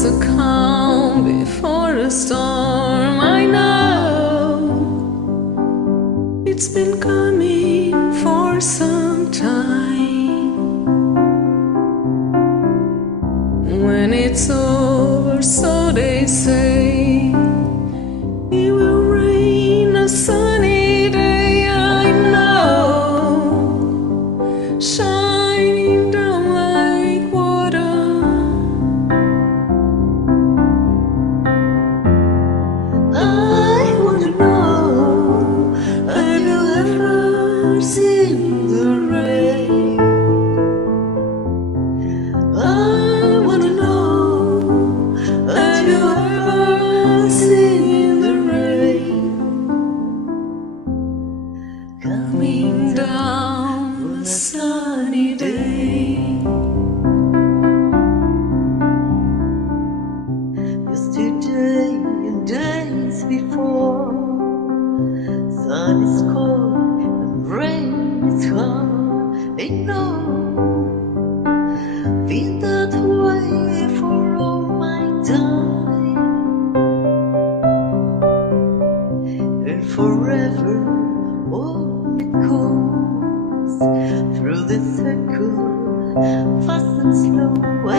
There's a calm before a storm. I know it's been coming for some time. When it's over, so they say, it will rain a sunny day. I know, shining down like water. I want to know, have you ever seen the rain? I want to know, have you ever seen the rain coming down a sunny day? Yesterday and days before, sun is cold and rain is hard. I know, feel that way for all my time, and forever on it goes through the circle, fast and slow. I